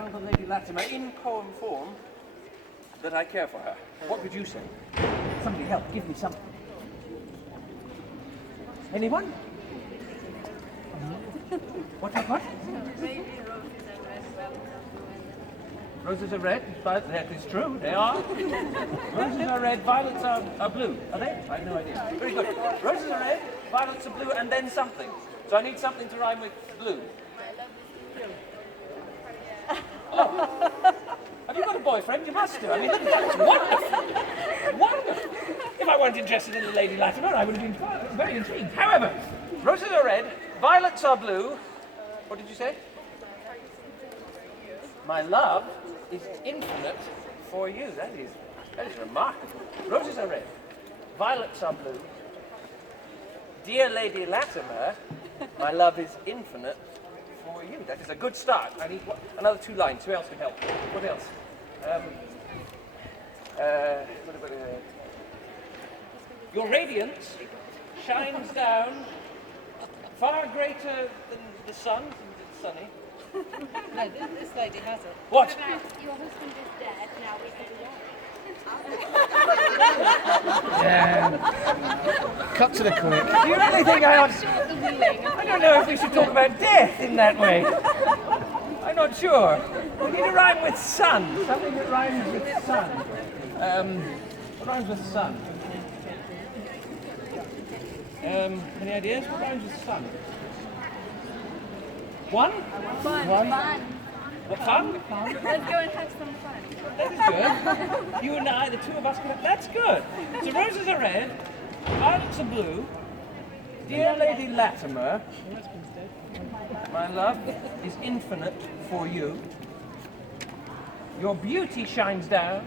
tell the Lady Latimer in poem form that I care for her. What would you say? Somebody help, give me something. Anyone? What? Roses are red, that is true, they are. Roses are red, violets are blue. Are they? I have no idea. Very good. Roses are red, violets are blue, and then something. So I need something to rhyme with blue. Oh. Have you got a boyfriend? You must do. I mean, that's wonderful. Wonderful. If I weren't interested in the Lady Latimer, I would have been very intrigued. However, roses are red, violets are blue. What did you say? My love is infinite for you. That is remarkable. Roses are red, violets are blue. Dear Lady Latimer, my love is infinite for you. That is a good start. I need another 2 lines. Who else can help? What else? What about, your radiance shines down far greater than the sun. It's sunny. No, this lady has it. What? Your husband is dead, now we can go. Cut to the quick. Do you really think I don't know if we should talk about death in that way. I'm not sure. We need to rhyme with sun. Something that rhymes with sun. What rhymes with sun? Any ideas? What rhymes with sun? One? Fun. What, fun? Let's go and have some fun. That is good. You and I, the two of us, that's good. So roses are red, violets are blue. Dear Lady Latimer, my love is infinite for you. Your beauty shines down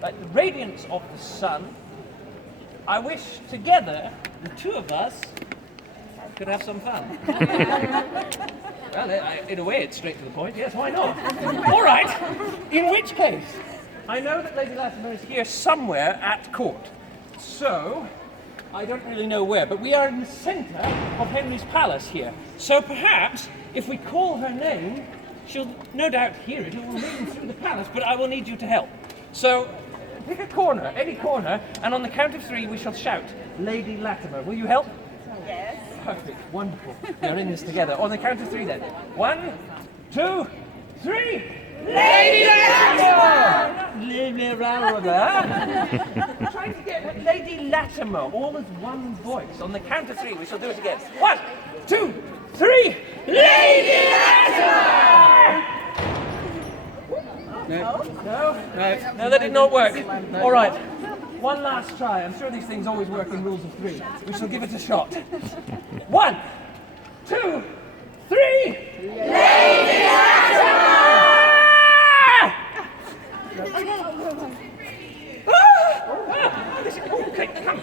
like the radiance of the sun. I wish together, the two of us, could have some fun. Well, in a way, it's straight to the point. Yes, why not? All right. In which case, I know that Lady Latimer is here somewhere at court. So, I don't really know where, but we are in the centre of Henry's palace here. So perhaps, if we call her name, she'll no doubt hear it. It will ring through the palace, but I will need you to help. So, pick a corner, any corner, and on the count of 3, we shall shout, Lady Latimer. Will you help? Yes. Perfect, wonderful. We are in this together. On the count of 3 then. 1, 2, 3. Lady Latimer! Trying to get Lady Latimer, all as one voice. On the count of 3, we shall do it again. 1, 2, 3. Lady Latimer! No, that did not work. All right. One last try. I'm sure these things always work in rules of 3. We shall give it a shot. 1, 2, 3. Lady Latimer! Okay, come.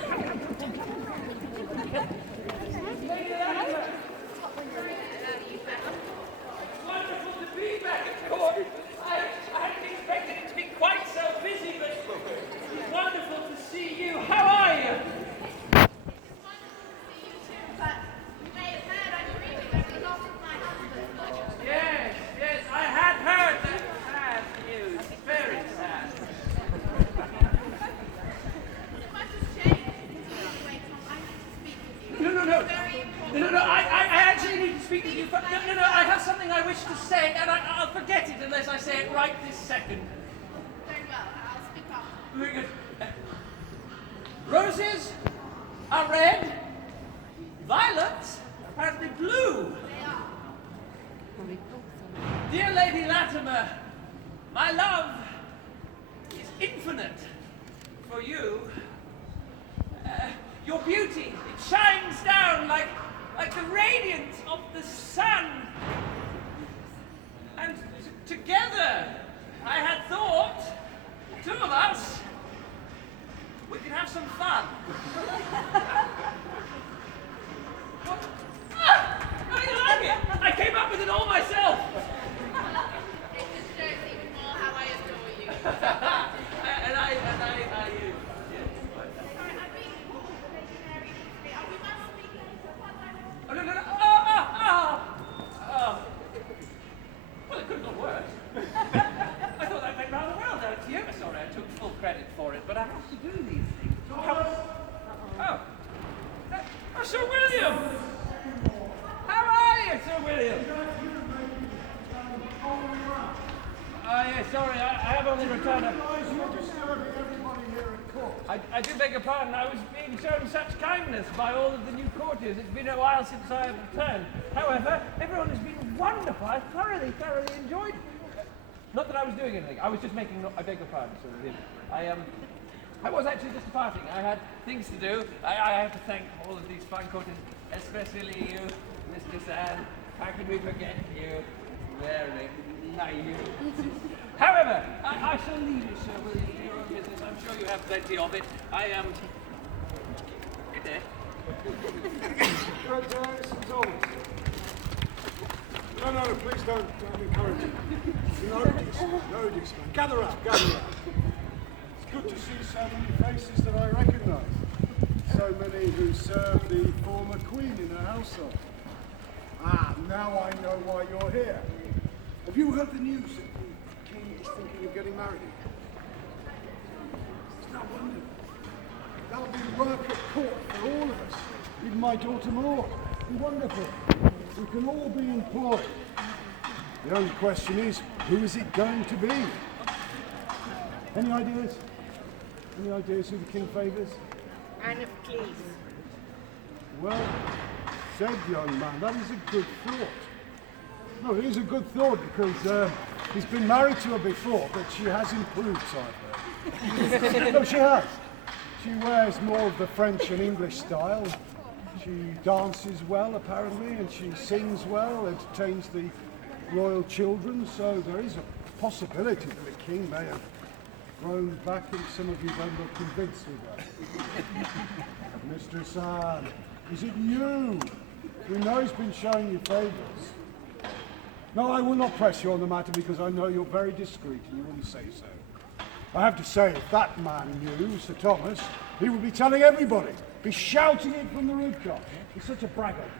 Wonderful to be back at court. I hadn't expected it to be quite so busy, but it's wonderful to see you. How are you? Yes, I had heard that sad news. Very sad. No, I actually need to speak with you. No, I have something I wish to say, and I'll forget it unless I say it right this second. Very well, I'll speak up. Very good. Roses are red, violets apparently blue. They are. Dear Lady Latimer, my love is infinite for you. Your beauty, it shines down like the radiance of the sun. And together, I had thought, the two of us, we could have some fun. What? How do you like it? I came up with it all myself. It just shows even more how I adore you. and I you. Sorry, I've been called Lady Mary Weasley. We must speak later. Oh, no. Oh. Well, it could have gone worse. sorry, I have only returned a... Guys, you're disturbing everybody here at court. I do beg your pardon, I was being shown such kindness by all of the new courtiers. It's been a while since I have returned. However, everyone has been wonderful. I thoroughly enjoyed it. Not that I was doing anything, I was just making... I beg your pardon, sir. I was actually just departing. I had things to do. I have to thank all of these fine courtiers, especially you, Mr. Sand. How could we forget you? Very naive. However, I shall leave you, sir, with your own business. I'm sure you have plenty of it. I am... Good day. But, St. Thomas. No, please don't encourage him. No, disman. Gather up. It's good to see so many faces that I recognise. So many who served the former queen in her household. Now I know why you're here. Have you heard the news that the king is thinking of getting married? It's no wonder. That'll be work at court for all of us. Even my daughter Maud. It'll be wonderful. We can all be employed. The only question is, who is it going to be? Any ideas? Any ideas who the king favours? Anne of Cleves. Well said, young man. That is a good thought. No, it is a good thought because he's been married to her before, but she has improved slightly. No, she has. She wears more of the French and English style. She dances well, apparently, and she sings well, entertains the royal children, so there is a possibility that the king may have grown back, and some of you don't look convinced with that. Mistress Anne, is it you? We know he's been showing you favours. No, I will not press you on the matter because I know you're very discreet and you wouldn't say so. I have to say, if that man knew, Sir Thomas, he would be telling everybody, be shouting it from the rooftop. He's such a braggart.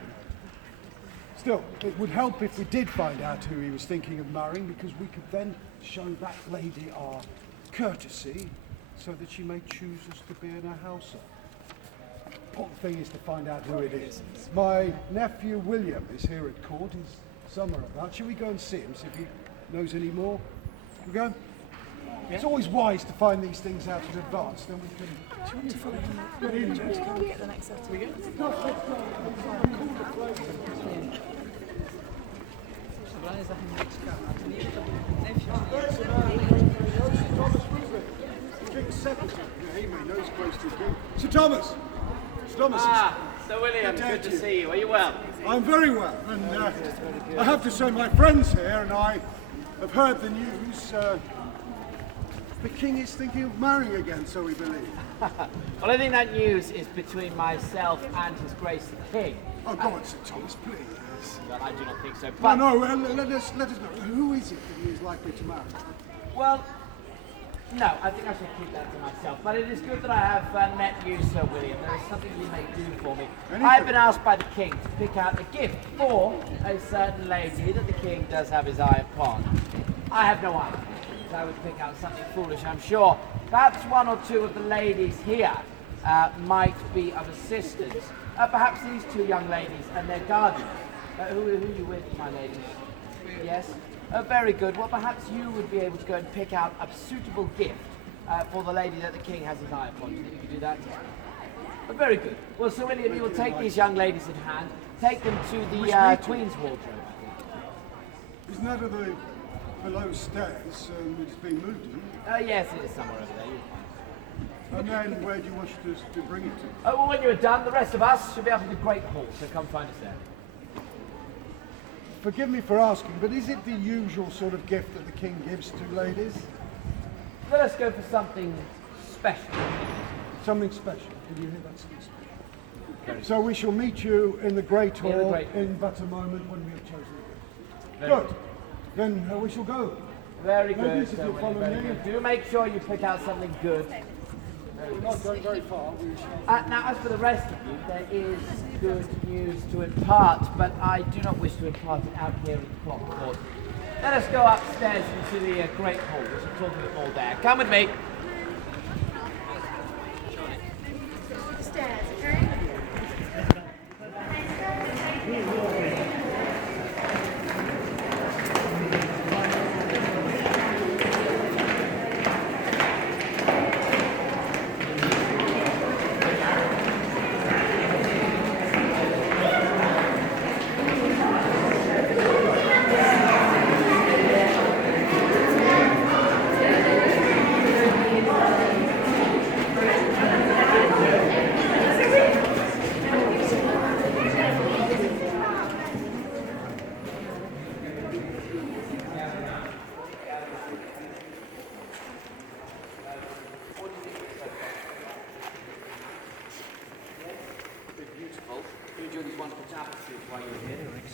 Still, it would help if we did find out who he was thinking of marrying, because we could then show that lady our courtesy so that she may choose us to be in her household. Important thing is to find out who it is. My nephew William is here at court. He's somewhere about. Shall we go and see him, see if he knows any more? We go? Yeah. It's always wise to find these things out in advance, then we can... Get in, Jess. The next set. We go? Sir Thomas! Sir Thomas! Sir William, good to see you. Are you well? I'm very well, and I have to say my friends here and I have heard the news. The king is thinking of marrying again, so we believe. Well, I think that news is between myself and His Grace the King. Oh, go on, Sir Thomas, please. Well, I do not think so. But No, let us know. Who is it that he is likely to marry? well, no, I think I should keep that to myself. But it is good that I have met you, Sir William. There is something you may do for me. Anything? I've been asked by the King to pick out a gift for a certain lady that the King does have his eye upon. I have no idea. So I would pick out something foolish, I'm sure. Perhaps one or two of the ladies here might be of assistance. Perhaps these two young ladies and their guardians. Who are you with, my ladies? Yes? Very good. Well, perhaps you would be able to go and pick out a suitable gift for the lady that the king has his eye upon. Do you think you could do that? Very good. Well, Sir William, you will take these young ladies in hand, take them to the Queen's wardrobe. Isn't that at the below stairs? It's been moved, isn't it? Yes, it is somewhere over there. And then where do you wish to bring it to? Oh, well, when you're done, the rest of us should be up in the Great Hall, so come find us there. Forgive me for asking, but is it the usual sort of gift that the king gives to ladies? Let us go for something special. Something special. Did you hear that? Something special. So we shall meet you in the Great Hall in but a moment when we have chosen the gift. Good. Then we shall go. Very good, Ladies, if Sir you'll William, follow very me. good. Do make sure you pick out something good. We're not going very far. We shall... Now, as for the rest of you, there is good news to impart, but I do not wish to impart it out here in the clock court. Let us go upstairs into the Great Hall. We shall talk a bit more there. Come with me. Stairs, okay?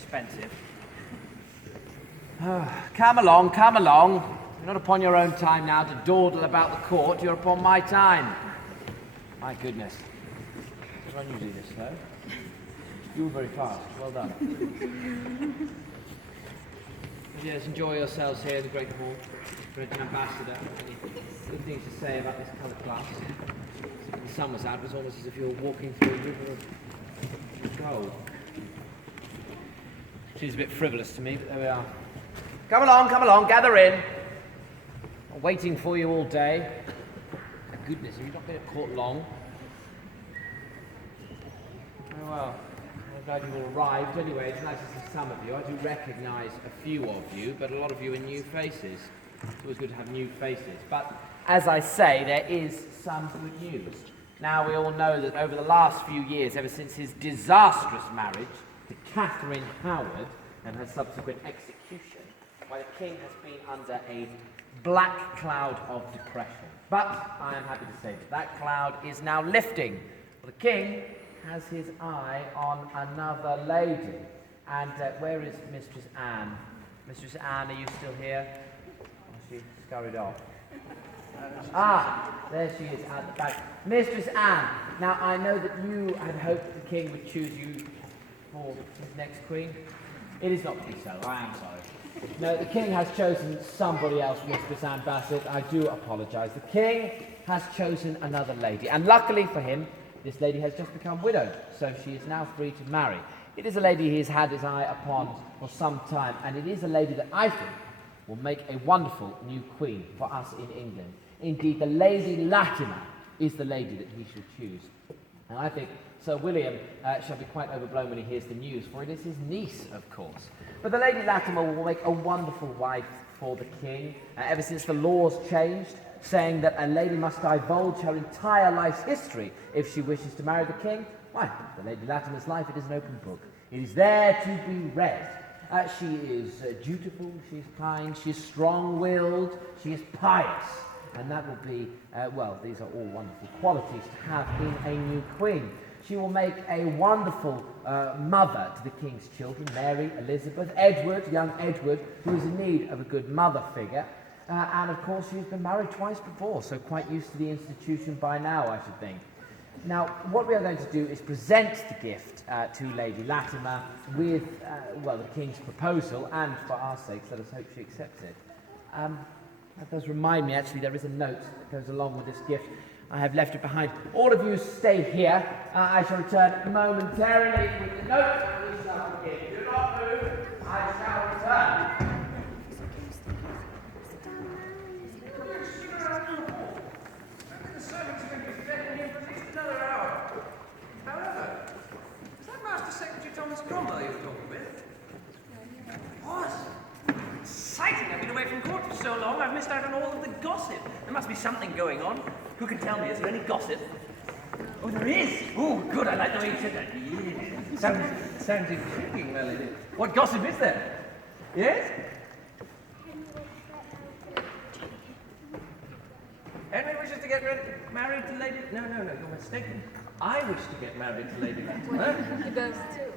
expensive. Come along, come along. You're not upon your own time now to dawdle about the court. You're upon my time. My goodness. It's unusually this slow. You were very fast. Well done. But yes, enjoy yourselves here in the Great Hall. French Ambassador. Any good things to say about this coloured class? When the sun was out, it was almost as if you were walking through a river of gold. Seems a bit frivolous to me, but there we are. Come along, gather in. I'm waiting for you all day. My goodness, have you not been at court long? Oh well, I'm glad you've all arrived. Anyway, it's nice to see some of you. I do recognise a few of you, but a lot of you are new faces. It's always good to have new faces. But as I say, there is some good news. Now, we all know that over the last few years, ever since his disastrous marriage to Catherine Howard and her subsequent execution, why the king has been under a black cloud of depression. But I am happy to say that that cloud is now lifting. The king has his eye on another lady. And where is Mistress Anne? Mistress Anne, are you still here? Oh, she scurried off. There she is at the back. Mistress Anne, now I know that you had hoped the king would choose you for his next queen. It is not to be so, I am sorry. No, the king has chosen somebody else, Mistress Anne Bassett. I do apologise. The king has chosen another lady, and luckily for him, this lady has just become widowed, so she is now free to marry. It is a lady he has had his eye upon for some time, and it is a lady that I think will make a wonderful new queen for us in England. Indeed, the Lady Latimer is the lady that he should choose. And I think Sir William shall be quite overblown when he hears the news, for it is his niece, of course. But the Lady Latimer will make a wonderful wife for the king. Ever since the laws changed, saying that a lady must divulge her entire life's history if she wishes to marry the king, why, the Lady Latimer's life, it is an open book. It is there to be read. She is dutiful, she is kind, she is strong-willed, she is pious. And that will be, well, these are all wonderful qualities to have in a new queen. She will make a wonderful mother to the king's children, Mary, Elizabeth, Edward, young Edward, who is in need of a good mother figure. And of course, she's been married twice before, so quite used to the institution by now, I should think. Now, what we are going to do is present the gift to Lady Latimer with, well, the king's proposal, and for our sakes, let us hope she accepts it. That does remind me, actually, there is a note that goes along with this gift. I have left it behind. All of you stay here. I shall return momentarily with the note we shall begin. Do not move. I shall return. The servants are going to be fed in for at least another hour. However, is that Master Secretary Thomas Cromwell you're talking with? What? Exciting! I've been away from court for so long, I've missed out on all of the gossip. There must be something going on. Who can tell me? Is there any gossip? Oh, there is! Oh, good, I like the way you said that. Yeah. Sounds intriguing, well, it is. What gossip is there? Yes? Henry wishes to get married to Lady... No, you're mistaken. I wish to get married to Lady Latimer. He does too.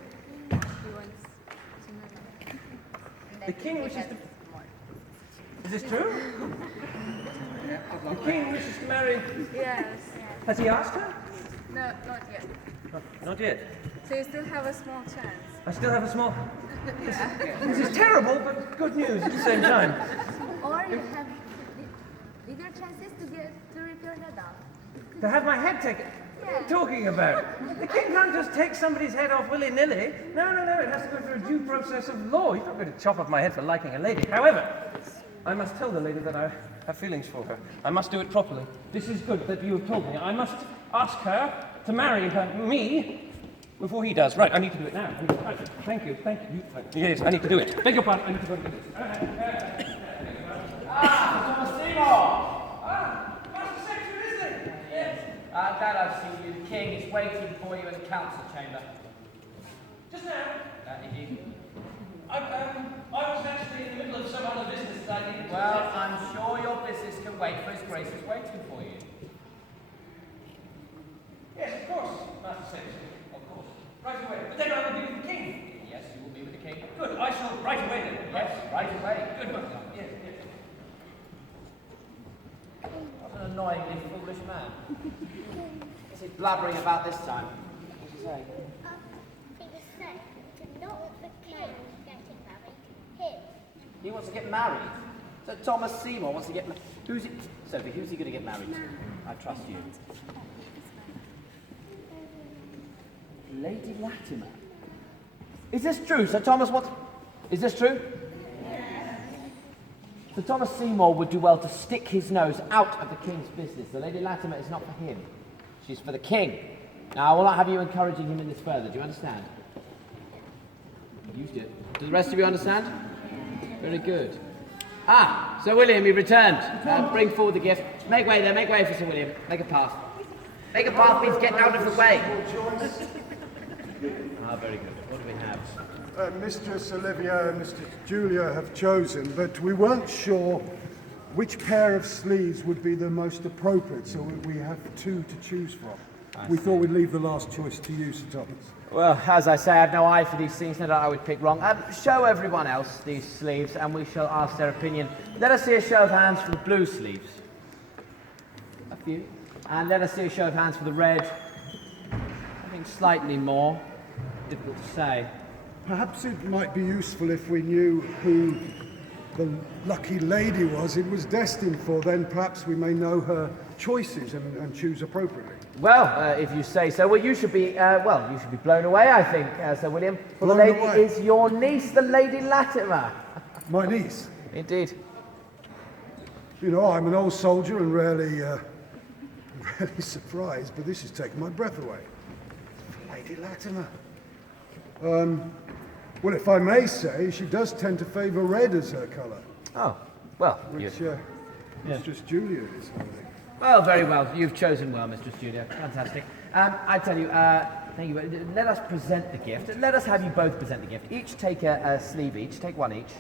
He wants to marry. The king wishes to... Is this true? The king wishes to marry... Yes. Has he asked her? No, not yet. Not yet. So you still have a small chance. I still have a small... This is terrible, but good news at the same time. Or you have bigger chances to rip your head off. To have my head taken? What are you talking about? The king can't just take somebody's head off willy-nilly. No, it has to go through a due process of law. He's not going to chop off my head for liking a lady. However, I must tell the lady that I have feelings for her. I must do it properly. This is good that you have told me. I must ask her to marry me before he does. Right, I need to do it now. Thank you. Yes, I need to do it. Beg your pardon, I need to go and do this. Thomas Seymour! Master Secretary, is it? Yes. Glad I've seen you. The king is waiting for you in the council chamber. Just now. Indeed. I was actually in the middle of some other business that I needed to Well, attend to. I'm sure your business can wait, for his grace is waiting for you. Yes, of course, Master Secretary. Of course. Right away. But then I will be with the king. Yes, you will be with the king. What an annoyingly foolish man. What's he blabbering about this time? What's he saying? He was saying to not the king getting married, him. He wants to get married. So Thomas Seymour wants to get married. Sophie, who's he going to get married to? I trust you. Lady Latimer. Is this true? Sir Thomas wants... Is this true? Sir Thomas Seymour would do well to stick his nose out of the king's business. The Lady Latimer is not for him. She's for the king. Now, I will not have you encouraging him in this further. Do you understand? You do. Do the rest of you understand? Very good. Ah, Sir William, he returned. Bring forward the gift. Make way there, make way for Sir William. Make a path. Make a path means get out of the way. Ah, very good. What do we have? Mistress Olivia and Mr. Julia have chosen, but we weren't sure which pair of sleeves would be the most appropriate, so we have two to choose from. We thought we'd leave the last choice to you, Sir Thomas. Well, as I say, I have no eye for these things, no doubt I would pick wrong. Show everyone else these sleeves, and we shall ask their opinion. Let us see a show of hands for the blue sleeves. A few. And let us see a show of hands for the red. I think slightly more. Difficult to say. Perhaps it might be useful if we knew who the lucky lady was it was destined for, then perhaps we may know her choices and choose appropriately. Well, if you say so. Well, you should be blown away, I think, Sir William. For the lady is your niece, the Lady Latimer. My niece? Indeed. You know, I'm an old soldier and rarely surprised, but this has taken my breath away. Lady Latimer. Well, if I may say, she does tend to favour red as her colour. Oh, well. Which Mistress Julia is, I think. Well, very well. You've chosen well, Mistress Julia. Fantastic. I tell you, thank you. Let us present the gift. Let us have you both present the gift. Each take a sleeve each. Take one each.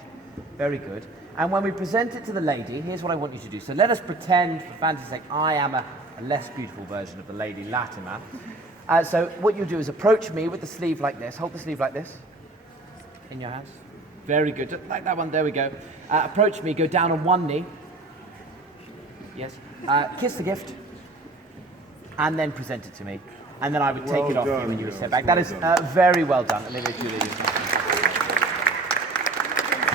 Very good. And when we present it to the lady, here's what I want you to do. So let us pretend, for fancy's sake, I am a less beautiful version of the Lady Latimer. So what you do is approach me with the sleeve like this. Hold the sleeve like this in your hands. Very good. Just like that one. There we go. Approach me. Go down on one knee. Yes. Kiss the gift. And then present it to me. And then I would take it off you when you would step back. That is very well done, Olivia Julia.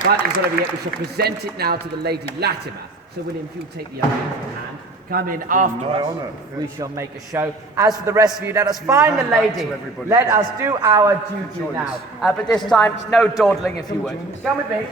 But instead of yet, we shall present it now to the Lady Latimer. So William, if you'll take the other hand. Come in after us. Honour, yes. We shall make a show. As for the rest of you, let us find the lady. Let us do our duty now. But this time, no dawdling, if you would. Come with me.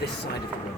This side of the room.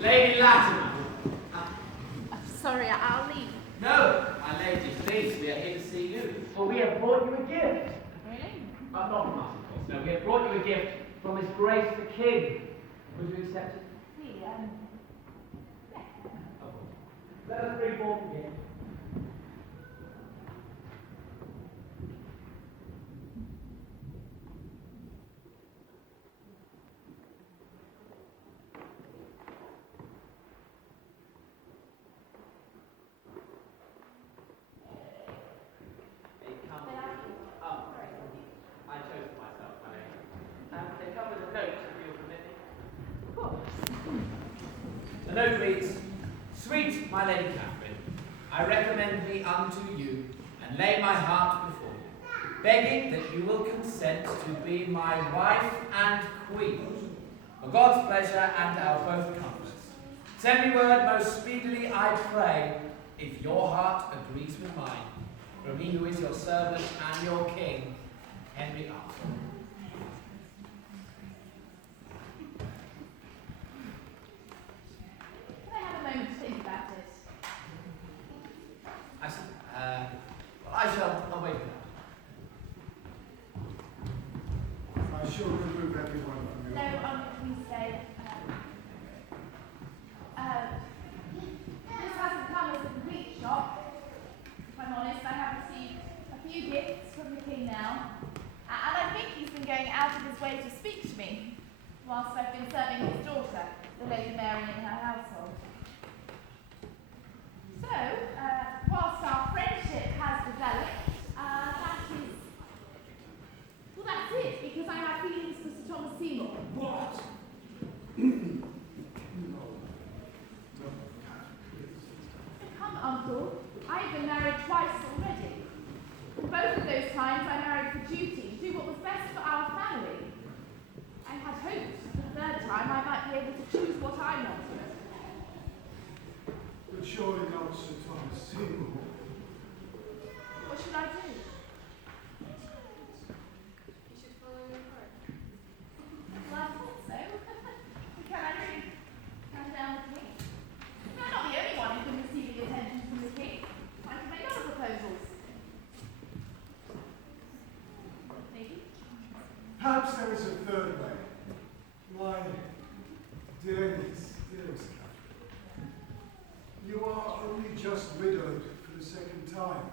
Lady Latimer. sorry, I'll leave. No, my lady, please, we are here to see you. For we have brought you a gift. Really? Not from us, of course. No, we have brought you a gift from His Grace the King. Would you accept it? Yeah. Let us bring forth the gift. I chose it myself, my lady. They come with a note, if you'll permit me. Of course. The note reads, Sweet my Lady Catherine, I recommend me unto you, and lay my heart before you, begging that you will consent to be my wife and queen, for God's pleasure and our both comforts. Send me word most speedily, I pray, if your heart agrees with mine, from me who is your servant and your king, Henry Arthur. Can I have a moment to think about it? I see. Well, I shall await that. I shall remove everyone from No, your... please stay. This hasn't come as a complete shock. If I'm honest, I have received a few gifts from the king now. And I think he's been going out of his way to speak to me, whilst I've been serving his daughter, the Lady Mary, in her household. So, whilst our friendship has developed, that's it, because I have feelings for Sir Thomas Seymour. What? Come, Uncle, I've been married twice already. Both of those times I married for duty, to do what was best for our family. I had hoped the third time I might be able to choose what I wanted. But surely not Sir Thomas Seymour. What should I do? You should follow your heart. Well, I thought so. Can I really come down with me? No, I'm not the only one who's been receiving attention from the king. I can make other proposals. Maybe? Perhaps there is a third way. My dearest Catherine, you are only just widowed for the second time.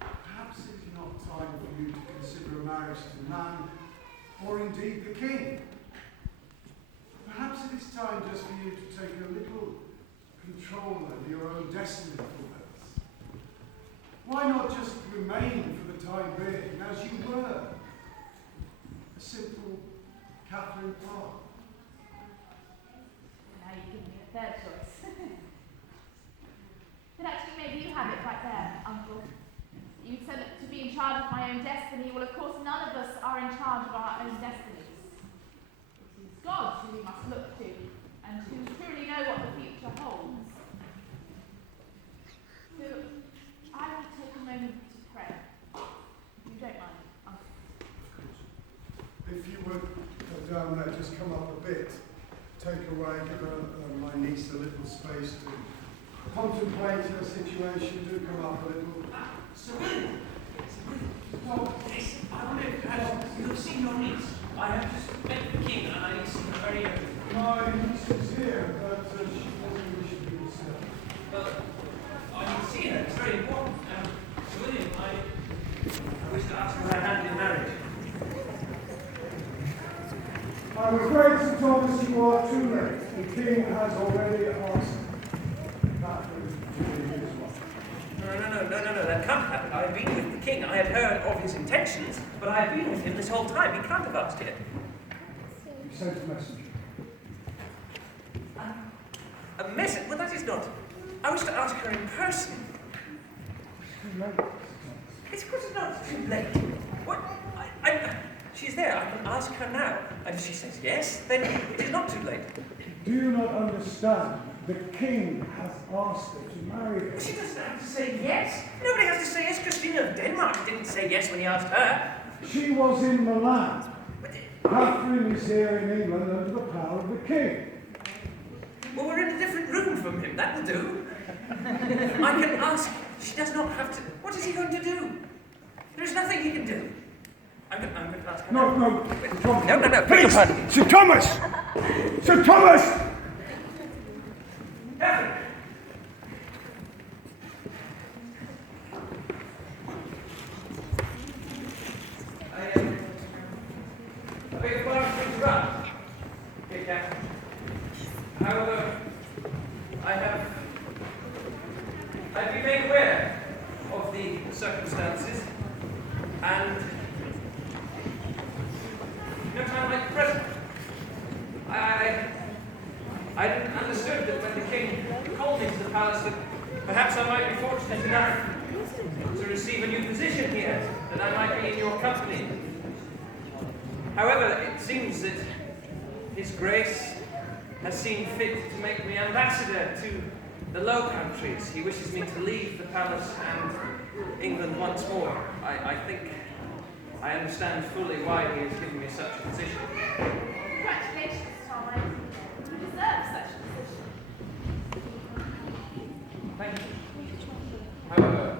Perhaps it is not time for you to consider a marriage to the man, or indeed the king. Perhaps it is time just for you to take a little control over your own destiny for once. Why not just remain for the time being as you were? A simple Catherine Park. Now you've given me a third choice. But actually, maybe you have it right there, Uncle. You said that to be in charge of my own destiny. Well, of course, none of us are in charge of our own destinies. It is God who we must look to, and who truly know what the future holds. So, I will take a moment to pray. If you don't mind, Uncle. If you would go down there, just come up a bit, take away, give my niece a little space to contemplate her situation. Do come up a little. Sir William! Well, yes, I wonder if you have seen your niece. I have just met the king and I need to see her very urgently. My niece is here, but she doesn't wish to be disturbed. Well, I need to see her. It's very important. Sir William, I wish to ask for her hand in marriage. I'm afraid, Sir Thomas, you are too late. The king has already asked Catherine to be his wife. No, that can't happen. I have been with the king. I had heard of his intentions, but I have been with him this whole time. He can't have asked yet. You sent a messenger. A message? Well, that is not. I wish to ask her in person. Too late, Sir Thomas. It's because it's not too late. What? She's there. I can ask her now. And if she says yes, then it is not too late. Do you not understand? The king has asked her to marry him. She doesn't have to say yes. Nobody has to say yes. Christina of Denmark didn't say yes when he asked her. She was in Milan. But, Catherine is here in England under the power of the king. well, we're in a different room from him. That will do. I can ask. She does not have to. What is he going to do? There is nothing he can do. I'm going to ask her. No. No. Beg your pardon. Sir Thomas! Sir Thomas! Catherine! I beg your pardon to interrupt. Here, Catherine. However, I've been made aware of the circumstances, and no time like the present. I didn't understood that when the king called me to the palace that perhaps I might be fortunate enough to receive a new position here, that I might be in your company. However, it seems that His Grace has seen fit to make me ambassador to the Low Countries. He wishes me to leave the palace and England once more. I think I understand fully why he has given me such a position. Congratulations, Tom. You deserve such a position. Thank you. However,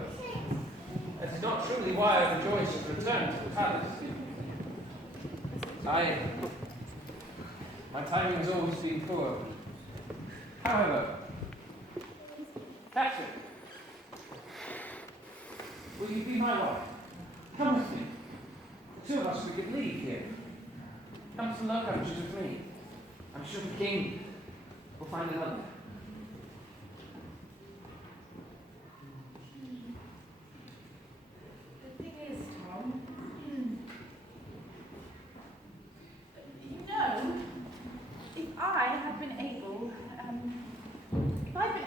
that is not truly why I rejoice at return to the palace. My timing has always been poor. However, Catherine, will you be my wife? Come with me. The two of us we could leave here. Come to the Low Countries with me. I'm sure the king will find it Londra. The thing is, Tom, you know, if I've been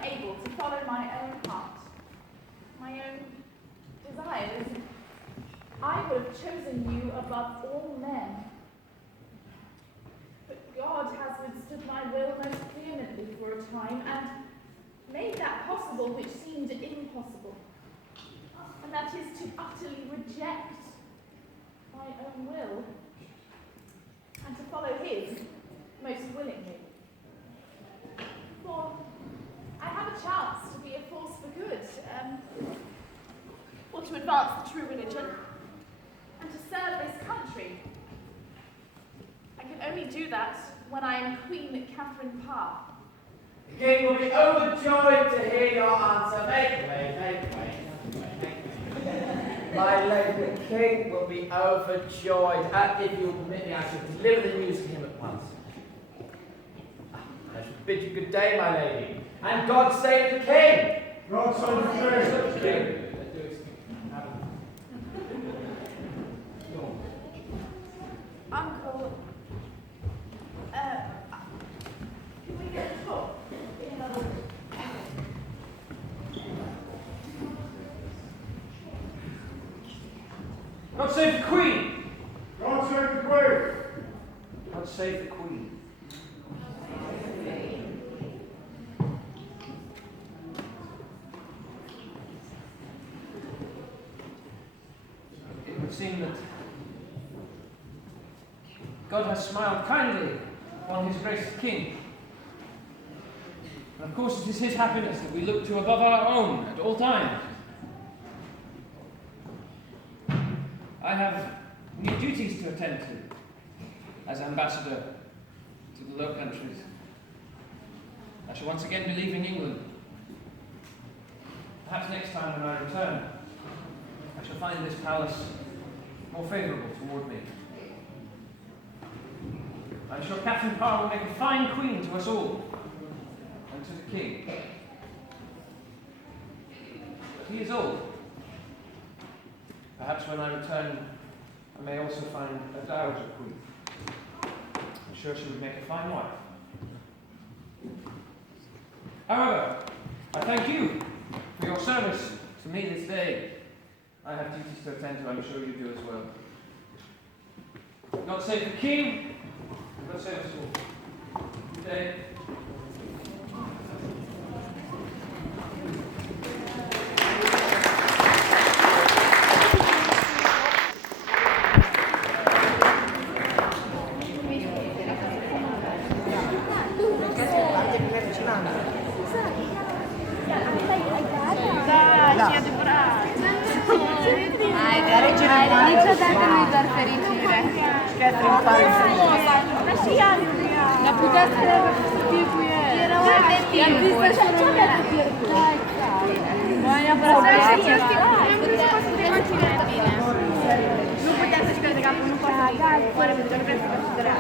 able to follow my own heart, my own desires, I would have chosen you above all men. But God has withstood my will most vehemently for a time and made that possible which seemed impossible. And that is to utterly reject my own will and to follow His most willingly. For I have a chance to be a force for good, or to advance the true religion, and to serve this country. I can only do that when I am Queen Catherine Parr. The king will be overjoyed to hear your answer. Make way. My lady, the king will be overjoyed. If you will permit me, I shall deliver the news to him at once. I shall bid you good day, my lady. And God save the king! God save the king! Uncle, can we get a talk in another room? God save the Queen! God save the Queen! God save the Queen. It would seem that God has smiled kindly upon His Grace the King. And of course it is His happiness that we look to above our own at all times. I have new duties to attend to as ambassador to the Low Countries. I shall once again be leaving England. Perhaps next time when I return, I shall find this palace more favourable toward me. I'm sure Catherine Parr will make a fine queen to us all, and to the king. But he is old. Perhaps when I return, I may also find a dowager queen. I'm sure she would make a fine wife. However, I thank you for your service to me this day. I have duties to attend to, I'm sure you do as well. God save the king, and God save us all. Good day. Da, și adevărat. Niciodată nu-i doar fericire. Catherine pare frumos. Dar și ea nu ea. Dar putea să fie cu el. Erau alte timpuri. Ce avea de pierdut? Bă, neapărat să știe ceva. Am vrut să fac de mașină bine. Nu putea să-și crede că acum nu poate să oare pentru că nu vrea să faci de real.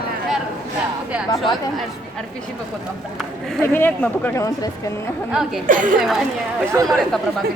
Chiar putea. Ar fi și făcut-o. E bine, mă bucur că nu trăiesc în... Ok. Și umorâtă, probabil.